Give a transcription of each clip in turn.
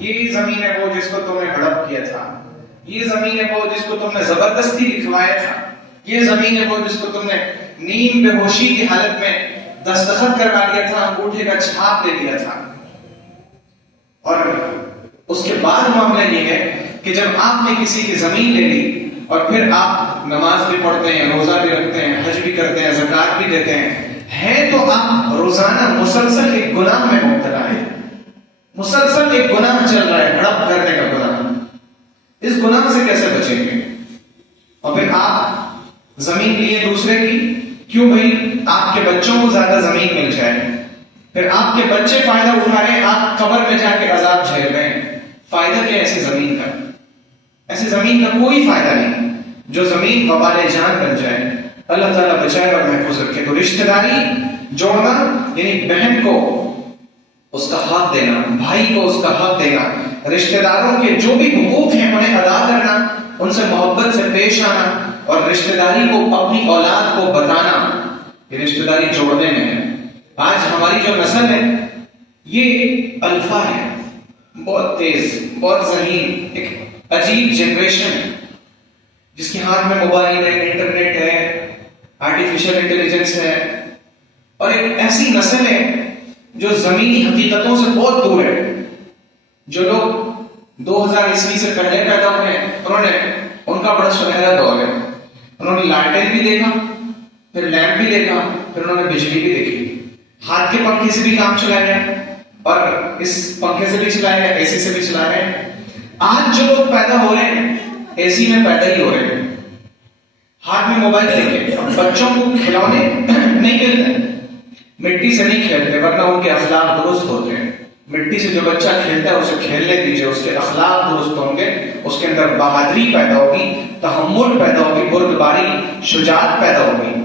یہ زمین ہے وہ جس کو تم نے ہڑپ کیا تھا، یہ زمین ہے وہ جس کو تم نے زبردستی لکھوایا تھا، یہ زمین ہے وہ جس کو تم نے نیم بے ہوشی کی حالت میں دستخط کروا لیا تھا، انگوٹھے کا چھاپ دے دیا تھا۔ اور اس کے بعد معاملہ یہ ہے کہ جب آپ نے کسی کی زمین لے لی اور پھر آپ نماز بھی پڑھتے ہیں، روزہ بھی رکھتے ہیں، حج بھی کرتے ہیں، زکوٰۃ بھی دیتے ہیں تو آپ روزانہ مسلسل ایک گناہ میں مبتلا ہے، مسلسل ایک گناہ چل رہا ہے، ہڑپ کرنے کا گناہ۔ اس گناہ سے کیسے بچیں گے؟ اور پھر آپ زمین لیے دوسرے کی، کیوں بھائی آپ کے بچوں کو زیادہ زمین مل جائے، پھر آپ کے بچے فائدہ اٹھا رہے ہیں، آپ قبر میں جا کے عذاب جھیل رہے ہیں۔ فائدہ کیا ایسی زمین کا؟ ایسی زمین کا کوئی فائدہ نہیں۔ جو زمین وبال جان بن جائے، اللہ تعالیٰ بچائے اور محفوظ رکھے۔ تو رشتہ داری جوڑنا یعنی بہن کو اس کا حق دینا، بھائی کو اس کا حق دینا، رشتہ داروں کے جو بھی حقوق ہیں انہیں ادا کرنا، ان سے محبت سے پیش آنا، اور رشتہ داری کو اپنی اولاد کو بتانا، یہ رشتہ داری جوڑنے میں ہے۔ آج ہماری جو نسل ہے یہ الفا ہے، بہت تیز، بہت ذہین، ایک عجیب جنریشن ہے جس کے ہاتھ میں موبائل ہے، انٹرنیٹ ہے، آرٹیفیشل انٹیلیجنس ہے، اور ایک ایسی نسل ہے جو زمینی حقیقتوں سے بہت دور ہے۔ جو لوگ 2000 عیسوی سے پہلے پیدا ہوئے ہیں ان کا بڑا سنہرا دور ہے۔ انہوں نے لالٹین بھی دیکھا، پھر لیمپ بھی دیکھا، پھر انہوں نے بجلی بھی دیکھی، ہاتھ کے پنکھے سے بھی کام چلایا اور اس پنکھے سے بھی چلایا، اے سی سے بھی چلا رہے ہیں۔ آج جو لوگ پیدا ہو رہے ہیں اے سی میں پیدا ہی ہو رہے ہیں، ہاتھ میں موبائل لے کے۔ بچوں کو کھلونے نہیں ملتے، مٹی سے نہیں کھیلتے ورنہ ان کے اخلاق درست ہوتے ہیں۔ مٹی سے جو بچہ کھیلتا ہے اسے کھیلنے دیجیے، اس کے اخلاق درست ہوں گے، اس کے اندر بہادری پیدا ہوگی، تحمل پیدا ہوگی، بردباری، شجاعت پیدا ہوگی۔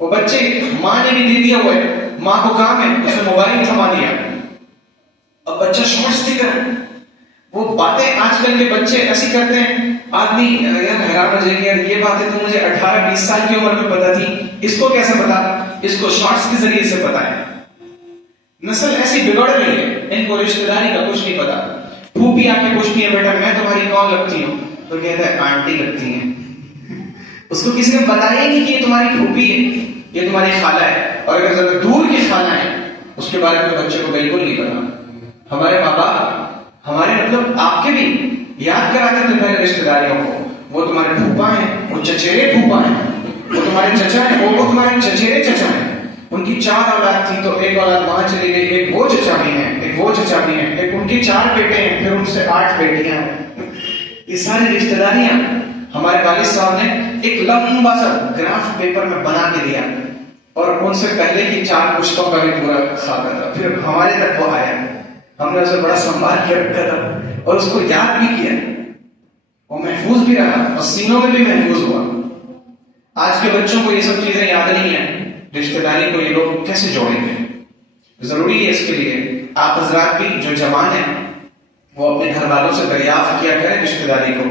وہ بچے ماں نے بھی دے دیا ہوا ہے، ماں کو کام ہے اسے موبائل تھما دیا، اب بچہ شارٹس دیکھ رہا ہے۔ وہ باتیں آج کل کے بچے ایسی کرتے ہیں، آدمی یار حیران ہو جائے گا، یہ باتیں تو مجھے 18-20 سال کی عمر میں پتا تھی، اس کو کیسے پتا؟ اس کو شارٹس کے ذریعے سے پتا ہے۔ نسل ایسی بگڑ رہی ہے، ان کو رشتہ داری کا کچھ نہیں پتا۔ پھوپھی آ کے پوچھتی ہے بیٹا میں تمہاری کون لگتی ہوں؟ تو کہتا ہے آنٹی لگتی ہیں۔ اس کو کسی نے بتایا نہیں کہ یہ تمہاری پھوپھی ہے، یہ تمہاری خالہ ہے، اور اگر ذرا دور کی خالہ ہے اس کے بارے میں بچے کو بالکل نہیں پتا۔ ہمارے ماں باپ ہمارے مطلب آپ کے بھی یاد کراتے تھے پہلے رشتہ داریوں کو، وہ تمہارے پھوپا ہیں، وہ چچیرے پھوپا ہیں، وہ تمہارے چچا ہیں، وہ تمہارے چچیرے چچا ہیں۔ ان کی 4 اولاد تھی تو ایک اولاد وہاں چلی گئی، ایک وہ چچا بھی ہیں، ایک وہ چچا بھی ہیں، ایک ان کی 4 بیٹے ہیں، پھر ان سے 8 بیٹیاں ہیں۔ یہ ساری رشتہ داریاں ہمارے والد صاحب نے ایک لمبا سا گراف پیپر میں بنا کے دیا، اور ان سے پہلے کی 4 پشتوں کا بھی پورا خاکہ تھا، پھر ہمارے تک وہ آیا، ہم نے اسے بڑا سنبھال کے رکھا تھا اور اس کو یاد بھی کیا، وہ محفوظ بھی رہا اور سینوں میں بھی محفوظ ہوا۔ آج کے بچوں کو یہ سب چیزیں یاد نہیں ہیں، رشتہ داری کو یہ لوگ کیسے جوڑیں گے؟ ضروری ہے اس کے لیے آپ حضرات بھی جو جوان ہیں وہ اپنے گھر والوں سے دریافت کیا کریں رشتہ داری کو،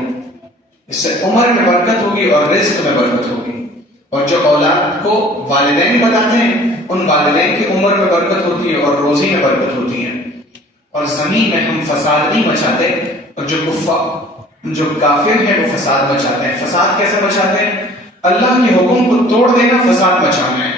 اس سے عمر میں برکت ہوگی اور رزق میں برکت ہوگی۔ اور جو اولاد کو والدین بتاتے ہیں ان والدین کی عمر میں برکت ہوتی ہے اور روزی میں برکت ہوتی ہے، اور زمین میں ہم فساد نہیں مچاتے، اور جو کافر ہیں وہ فساد مچاتے ہیں۔ فساد کیسے مچاتے ہیں؟ اللہ کے حکم کو توڑ دینا فساد مچانا ہے۔